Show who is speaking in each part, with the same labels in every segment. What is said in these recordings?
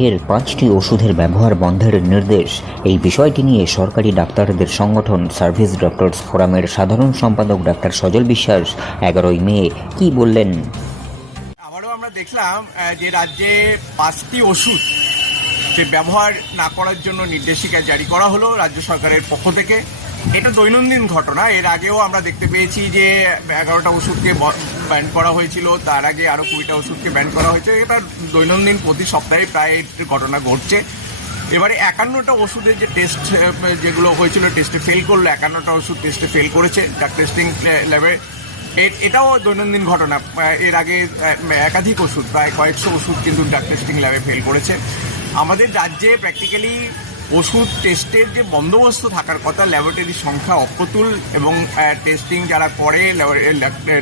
Speaker 1: ফের পাঁচটি ওষুধের ব্যবহার বন্ধের নির্দেশ। এই বিষয়টি নিয়ে সরকারি ডাক্তারদের সংগঠন সার্ভিস ডক্টরস ফোরামের সাধারণ সম্পাদক ডাক্তার সজল বিশ্বাস এগারোই মে কি বললেন?
Speaker 2: আবারও আমরা দেখলাম যে রাজ্যে পাঁচটি ওষুধ যে ব্যবহার না করার জন্য নির্দেশিকা জারি করা হলো রাজ্য সরকারের পক্ষ থেকে। এটা দৈনন্দিন ঘটনা। এর আগেও আমরা দেখতে পেয়েছি যে এগারোটা ওষুধকে ব্যান করা হয়েছিল, তার আগে আরও কুড়িটা ওষুধকে ব্যান করা হয়েছে। এটা দৈনন্দিন প্রতি সপ্তাহে প্রায় ঘটনা ঘটছে। এবারে একান্নটা ওষুধের যে টেস্ট যেগুলো হয়েছিল টেস্টে ফেল করল, একান্নটা ওষুধ টেস্টে ফেল করেছে। ড্রাগ টেস্টিং ল্যাবে এটাও দৈনন্দিন ঘটনা। এর আগে একাধিক ওষুধ, প্রায় কয়েকশো ওষুধ কিন্তু ড্রাগ টেস্টিং ল্যাবে ফেল করেছে। আমাদের রাজ্যে প্র্যাকটিক্যালি ওষুধ টেস্টের যে বন্দোবস্ত থাকার কথা ল্যাবরেটরির সংখ্যা অপ্রতুল এবং টেস্টিং যারা করে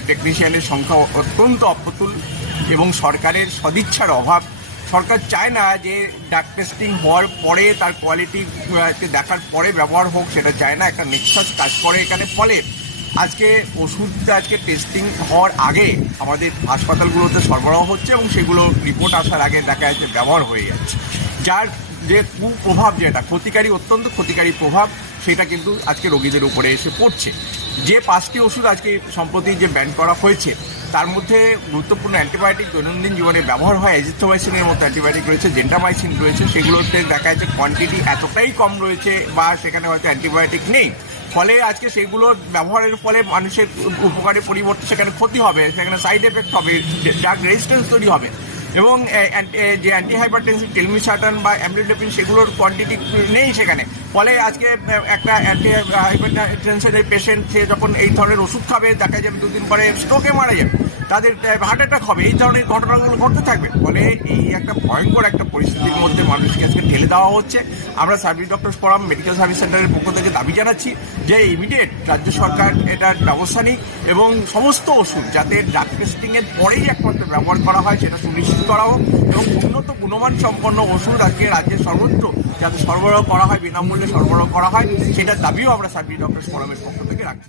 Speaker 2: টেকনিশিয়ানের সংখ্যা অত্যন্ত অপ্রতুল এবং সরকারের সদিচ্ছার অভাব। সরকার চায় না যে ডাক টেস্টিং হওয়ার পরে তার কোয়ালিটি দেখার পরে ব্যবহার হোক, সেটা চায় না। একটা নেক্সাস কাজ করে এখানে। ফলে আজকে ওষুধটা, আজকে টেস্টিং হওয়ার আগে আমাদের হাসপাতালগুলোতে সরবরাহ হচ্ছে এবং সেগুলো রিপোর্ট আসার আগে দেখা যাচ্ছে ব্যবহার হয়ে যাচ্ছে। যার যে কুপ্রভাব যেটা, ক্ষতিকারী, অত্যন্ত ক্ষতিকারী প্রভাব, সেটা কিন্তু আজকে রোগীদের উপরে এসে পড়ছে। যে পাঁচটি ওষুধ আজকে সম্প্রতি যে ব্যান করা হয়েছে, তার মধ্যে গুরুত্বপূর্ণ অ্যান্টিবায়োটিক দৈনন্দিন জীবনে ব্যবহার হয়, এজিথ্রোমাইসিনের মতো অ্যান্টিবায়োটিক রয়েছে জেন্টামাইসিন রয়েছে, সেগুলোতে দেখা যাচ্ছে কোয়ান্টিটি এতটাই কম রয়েছে বা সেখানে হয়তো অ্যান্টিবায়োটিক নেই। ফলে আজকে সেগুলোর ব্যবহারের ফলে মানুষের উপকারে পরিবর্তে সেখানে ক্ষতি হবে, সেখানে সাইড এফেক্ট হবে ড্রাগ রেজিস্ট্যান্স তৈরি হবে। এবং যে অ্যান্টি হাইপারটেনসিভ টেলমিসাটান বা অ্যামলিডোপিন সেগুলোর কোয়ান্টিটি নেই সেখানে। ফলে আজকে একটা অ্যান্টি হাইপারটেনশনের পেশেন্ট সে যখন এই ধরনের ওষুধ খাবে, দেখা যাবে দুদিন পরে স্ট্রোকে মারা যাবে, তাদের হার্ট অ্যাটাক হবে, এই ধরনের ঘটনাগুলো ঘটতে থাকবে। ফলে এই একটা ভয়ঙ্কর একটা পরিস্থিতির মধ্যে মানুষকে আজকে ঠেলে দেওয়া হচ্ছে। আমরা service doctor forum medical service সেন্টারের পক্ষ থেকে দাবি জানাচ্ছি যে ইমিডিয়েট রাজ্য সরকার এটার ব্যবস্থা নিক এবং সমস্ত ওষুধ যাতে ড্রাগ টেস্টিংয়ের পরেই একমাত্র ব্যবহার করা হয়, সেটা সুনিশ্চিত করা হোক এবং উন্নত গুণমান সম্পন্ন ওষুধ আজকে রাজ্যের সর্বত্র যাতে সরবরাহ করা হয়, বিনামূল্যে সরবরাহ করা হয়, সেটার দাবিও আমরা সার্ভিস ডক্টর ফোরামের পক্ষ থেকে রাখছি।